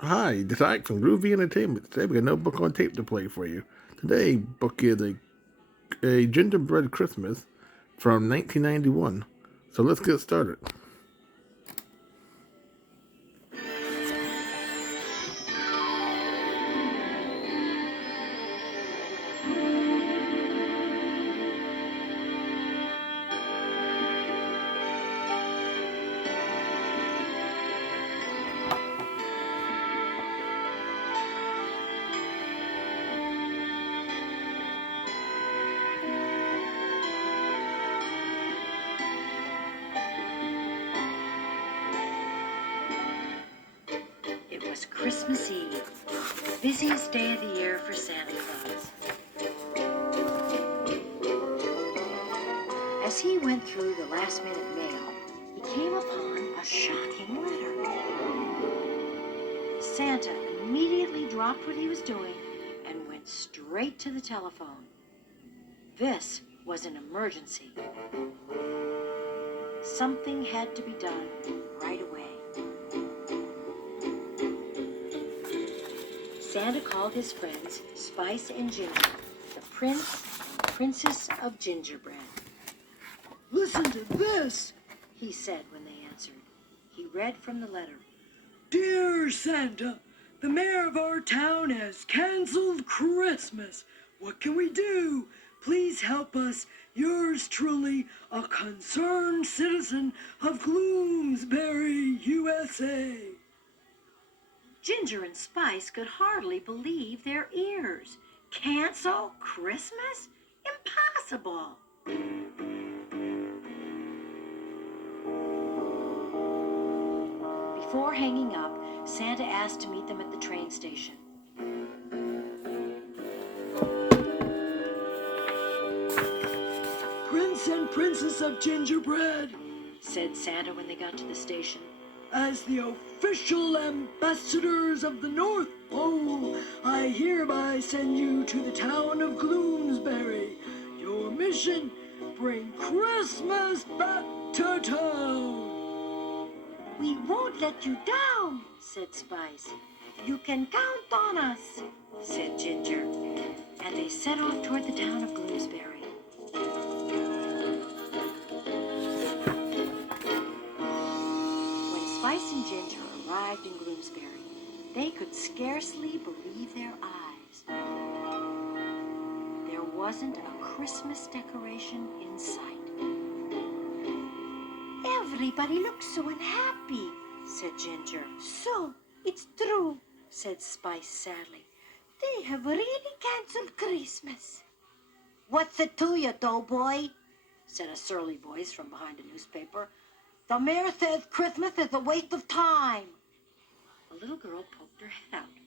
Hi, this is Ike from Groovy Entertainment. Today we got no book on tape to play for you. Today book is a gingerbread Christmas from 1991. So let's get started. It was Christmas Eve, the busiest day of the year for Santa Claus. As he went through the last-minute mail, he came upon a shocking letter. Santa immediately dropped what he was doing and went straight to the telephone. This was an emergency. Something had to be done right away. Santa called his friends, Spice and Ginger, the prince and princess of gingerbread. "Listen to this," he said when they answered. He read from the letter. "Dear Santa, the mayor of our town has canceled Christmas. What can we do? Please help us. Yours truly, a concerned citizen of Gloomsberry, USA." Ginger and Spice could hardly believe their ears. Cancel Christmas? Impossible! Before hanging up, Santa asked to meet them at the train station. "Prince and Princess of Gingerbread," said Santa when they got to the station. "As the official ambassadors of the North Pole, I hereby send you to the town of Gloomsberry. Your mission, bring Christmas back to town." "We won't let you down," said Spice. "You can count on us," said Ginger. And they set off toward the town of Gloomsberry. Spice and Ginger arrived in Gloomsberry. They could scarcely believe their eyes. There wasn't a Christmas decoration in sight. "Everybody looks so unhappy," said Ginger. "So, it's true," said Spice sadly. "They have really canceled Christmas." "What's it to you, doughboy?" said a surly voice from behind a newspaper. "The mayor says Christmas is a waste of time." A little girl poked her head out.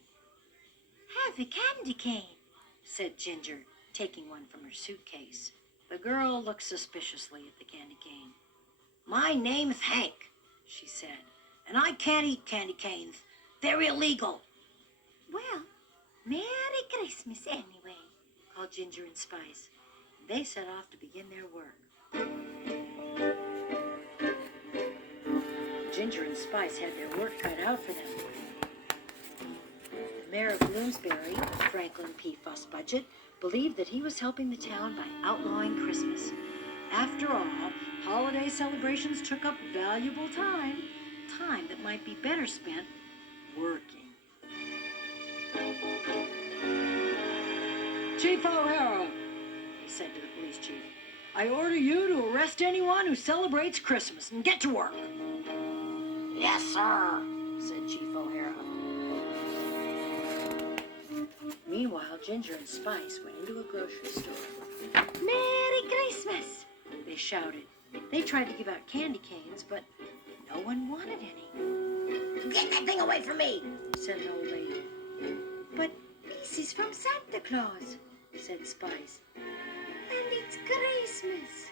"Have a candy cane," said Ginger, taking one from her suitcase. The girl looked suspiciously at the candy cane. "My name's Hank," she said, "and I can't eat candy canes. They're illegal." "Well, Merry Christmas anyway," called Ginger and Spice. They set off to begin their work. Ginger and Spice had their work cut out for them. The mayor of Gloomsberry, Franklin P. Fussbudget, believed that he was helping the town by outlawing Christmas. After all, holiday celebrations took up valuable time that might be better spent working. "Chief O'Hara," he said to the police chief, "I order you to arrest anyone who celebrates Christmas and get to work." "Yes, sir," said Chief O'Hara. Meanwhile, Ginger and Spice went into a grocery store. "Merry Christmas!" they shouted. They tried to give out candy canes, but no one wanted any. "Get that thing away from me," said an old lady. "But this is from Santa Claus," said Spice. "And it's Christmas,"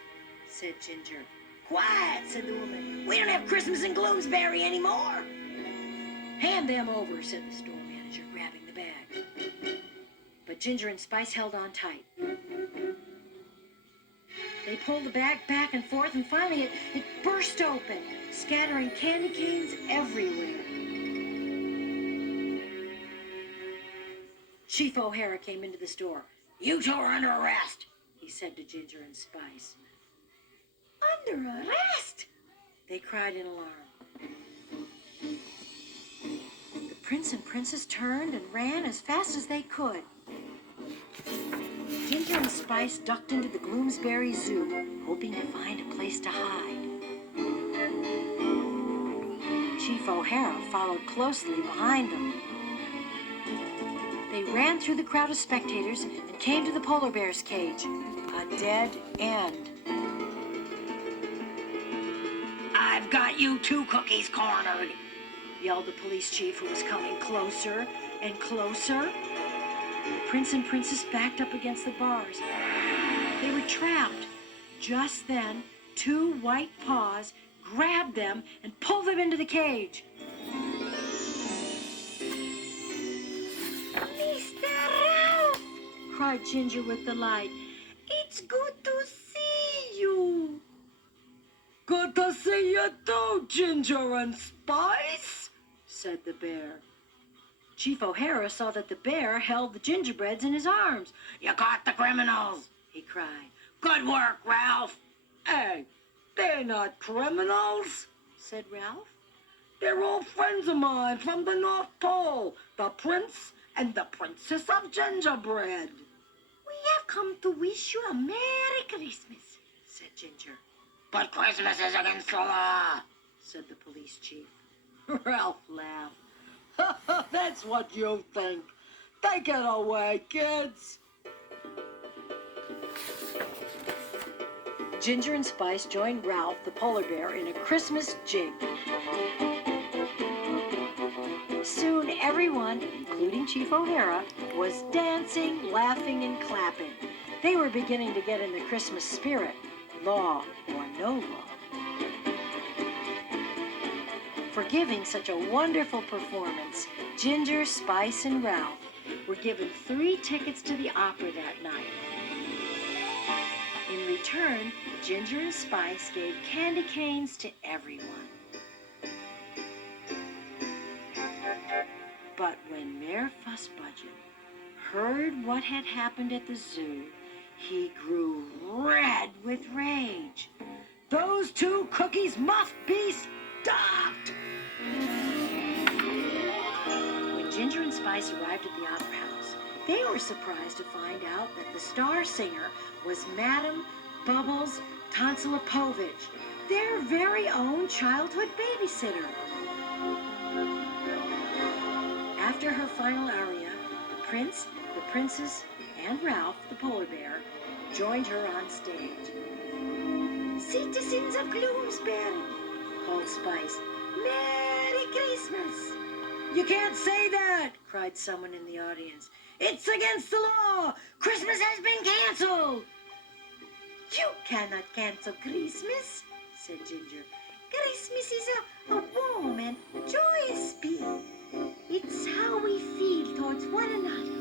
said Ginger. "Quiet," said the woman. "We don't have Christmas in Gloomsberry anymore." "Hand them over," said the store manager, grabbing the bag. But Ginger and Spice held on tight. They pulled the bag back and forth, and finally it burst open, scattering candy canes everywhere. Chief O'Hara came into the store. "You two are under arrest," he said to Ginger and Spice. "Under arrest?" they cried in alarm. The prince and princess turned and ran as fast as they could. Ginger and Spice ducked into the Gloomsberry Zoo, hoping to find a place to hide. Chief O'Hara followed closely behind them. They ran through the crowd of spectators and came to the polar bear's cage. A dead end. "I've got you two cookies cornered," yelled the police chief, who was coming closer and closer. The prince and princess backed up against the bars. They were trapped. Just then, two white paws grabbed them and pulled them into the cage. "Mr. Ralph!" cried Ginger with delight. "It's good to see you." "Good to see you too, Ginger and Spice," said the bear. Chief O'Hara saw that the bear held the gingerbreads in his arms. "You caught the criminals," he cried. "Good work, Ralph." "Hey, they're not criminals," said Ralph. "They're all friends of mine from the North Pole, the Prince and the Princess of Gingerbread." "We have come to wish you a Merry Christmas," said Ginger. "But Christmas is against the law," said the police chief. Ralph laughed. "That's what you think. Take it away, kids." Ginger and Spice joined Ralph, the polar bear, in a Christmas jig. Soon everyone, including Chief O'Hara, was dancing, laughing, and clapping. They were beginning to get in the Christmas spirit, law or no law. For giving such a wonderful performance, Ginger, Spice, and Ralph were given 3 tickets to the opera that night. In return, Ginger and Spice gave candy canes to everyone. But when Mayor Fussbudget heard what had happened at the zoo, he grew red with rage. "Those 2 cookies must be stopped!" When Ginger and Spice arrived at the opera house, they were surprised to find out that the star singer was Madame Bubbles Tonsillipovich, their very own childhood babysitter. After her final aria, the prince, the princess, and Ralph, the polar bear, joined her on stage. "Citizens of Gloomsberry," called Spice, "Merry Christmas!" "You can't say that!" cried someone in the audience. "It's against the law! Christmas has been canceled!" "You cannot cancel Christmas," said Ginger. "Christmas is a warm and joyous spirit. It's how we feel towards one another."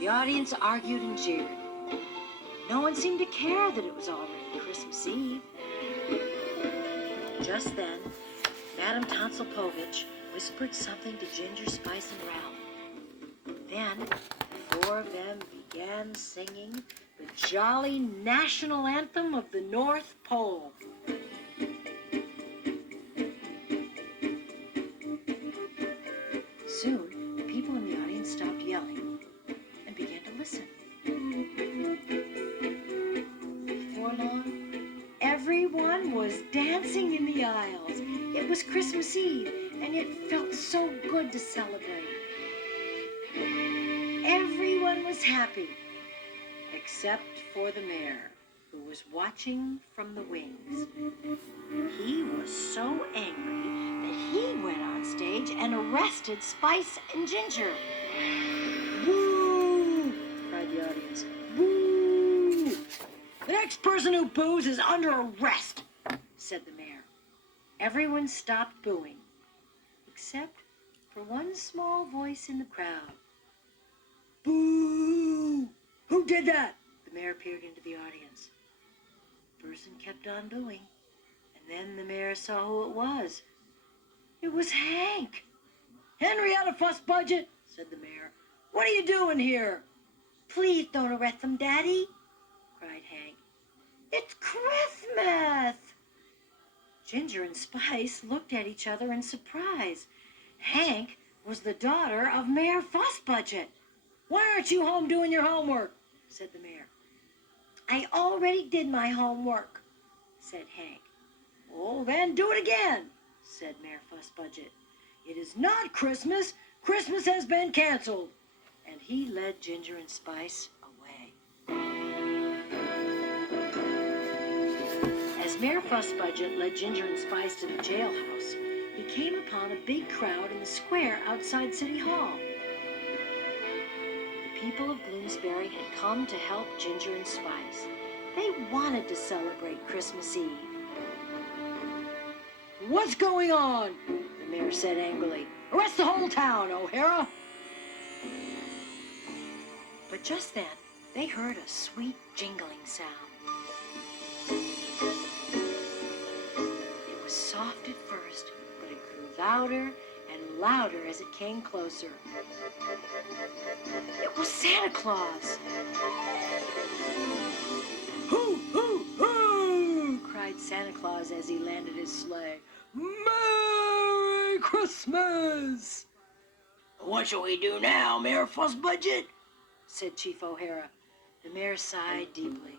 The audience argued and jeered. No one seemed to care that it was already Christmas Eve. Just then, Madame Tonsillipovich whispered something to Ginger, Spice, and Ralph. Then, the 4 of them began singing the jolly national anthem of the North Pole. Soon, the people in the audience stopped yelling and began to listen. Before long, everyone was dancing in the aisles. It was Christmas Eve, and it felt so good to celebrate. Everyone was happy, except for the mayor, who was watching from the wings. He was so angry that he went on stage and arrested Spice and Ginger. "Boo!" cried the audience. "Boo! The next person who boos is under arrest," said the mayor. Everyone stopped booing, except for one small voice in the crowd. "Boo! Who did that?" The mayor peered into the audience. The person kept on booing, and then the mayor saw who it was. It was Hank. "Henrietta Fussbudget," said the mayor, What are you doing here? Please don't arrest them, Daddy, cried Hank. It's Christmas! Ginger and Spice looked at each other in surprise. Hank was the daughter of Mayor Fussbudget. Why aren't you home doing your homework? Said the mayor. I already did my homework, said Hank. Oh, then do it again, said Mayor Fussbudget. It is not Christmas. Christmas has been canceled. And he led Ginger and Spice away. As Mayor Fussbudget led Ginger and Spice to the jailhouse, he came upon a big crowd in the square outside City Hall. The people of Gloomsberry had come to help Ginger and Spice. They wanted to celebrate Christmas Eve. What's going on? The mayor said angrily. Arrest the whole town, O'Hara! But just then, they heard a sweet jingling sound. It was soft at first, but it grew louder and louder as it came closer. It was Santa Claus! Hoo, hoo, hoo! Cried Santa Claus as he landed his sleigh. Merry Christmas! What shall we do now, Mayor Fussbudget? Said Chief O'Hara. The mayor sighed deeply.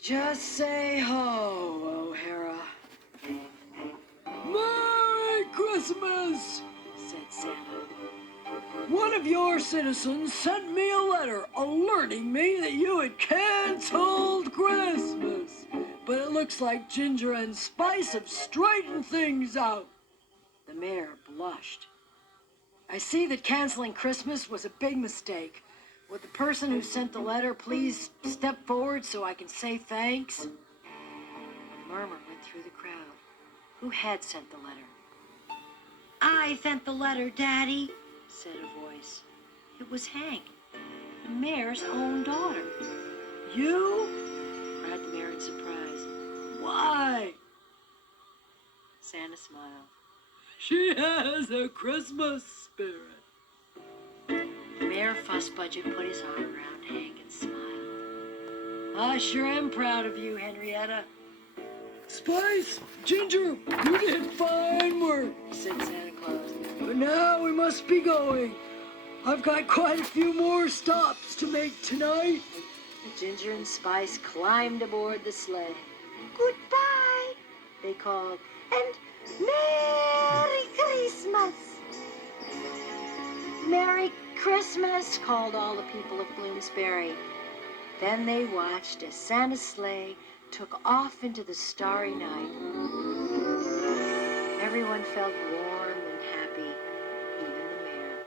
Just say ho, O'Hara. Merry Christmas, said Santa. One of your citizens sent me a letter alerting me that you had canceled Christmas. But it looks like Ginger and Spice have straightened things out. The mayor blushed. I see that canceling Christmas was a big mistake. Would the person who sent the letter please step forward so I can say thanks? A murmur went through the crowd. Who had sent the letter? I sent the letter, Daddy, said a voice. It was Hank, the mayor's own daughter. You? Cried the mayor in surprise. Why? Santa smiled. She has a Christmas spirit. Mayor Fussbudget put his arm around Hank and smiled. I sure am proud of you, Henrietta. Spice, Ginger, you did fine work, said Santa Claus. But now we must be going. I've got quite a few more stops to make tonight. Ginger and Spice climbed aboard the sleigh. Goodbye, they called, and Merry Christmas! Merry Christmas, called all the people of Gloomsberry. Then they watched as Santa's sleigh took off into the starry night. Everyone felt warm and happy, even the mayor.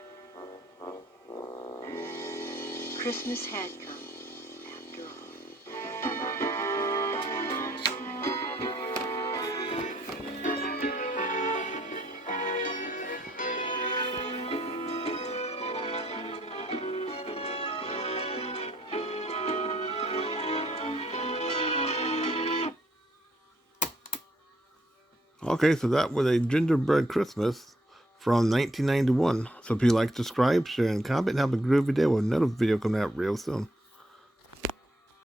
Christmas had come, after all. Okay, so that was a gingerbread Christmas from 1991. So if you like, subscribe, share, and comment, and have a groovy day with another video coming out real soon.